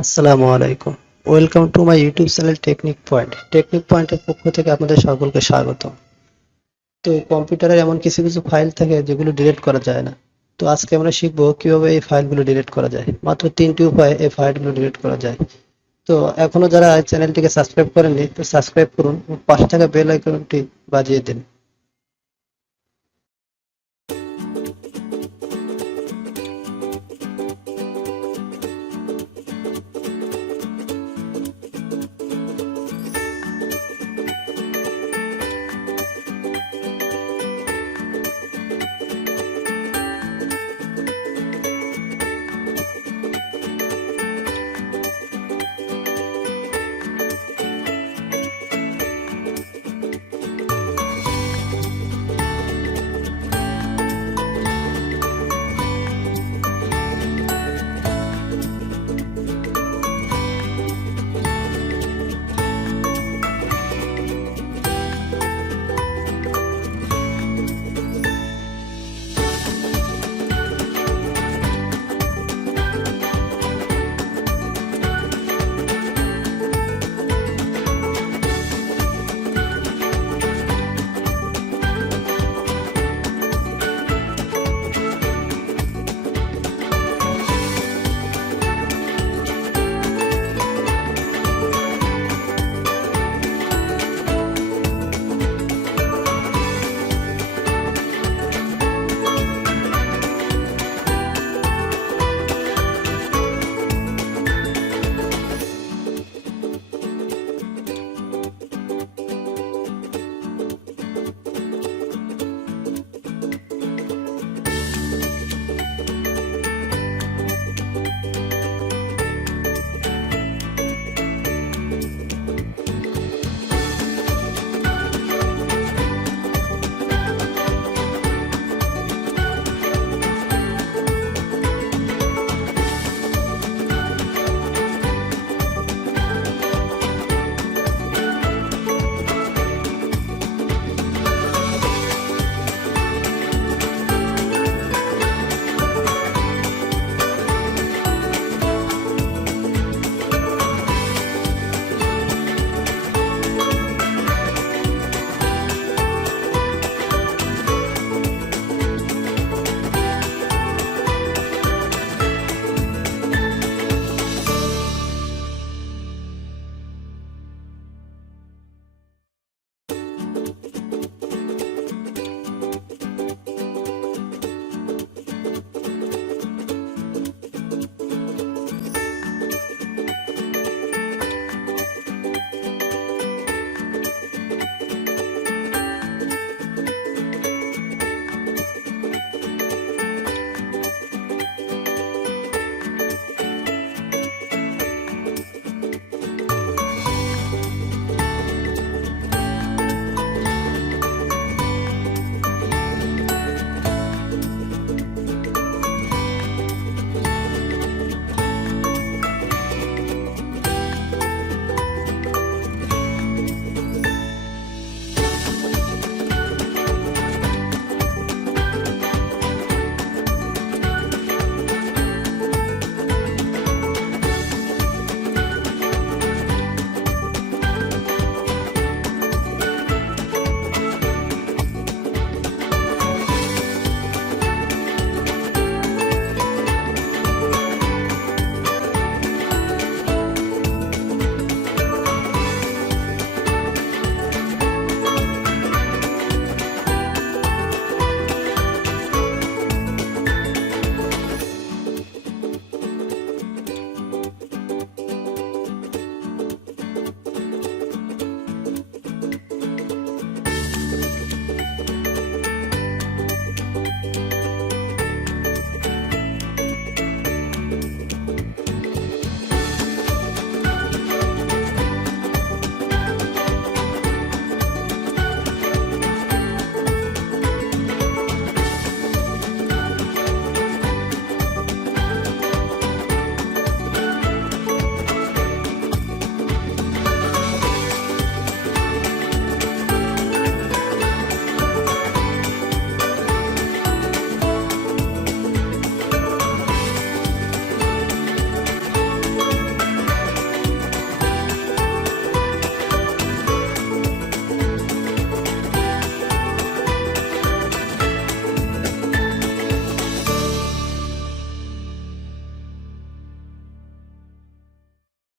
আসসালামু আলাইকুম। Welcome to my YouTube channel technique point. Technique পয়েন্টের পক্ষ থেকে আপনাদের সকলকে স্বাগত। তো কম্পিউটারের এমন কিছু কিছু ফাইল থাকে যেগুলো ডিলিট করা যায় না। তো আজকে আমরা শিখবো কিভাবে এই ফাইলগুলো ডিলিট করা যায়। মাত্র 3টি উপায়ে এই ফাইলগুলো ডিলিট করা যায়। তো এখনো যারা চ্যানেলটিকে সাবস্ক্রাইব করেননি তো সাবস্ক্রাইব করুন ও পাশে থাকা বেল আইকনটি বাজিয়ে দিন।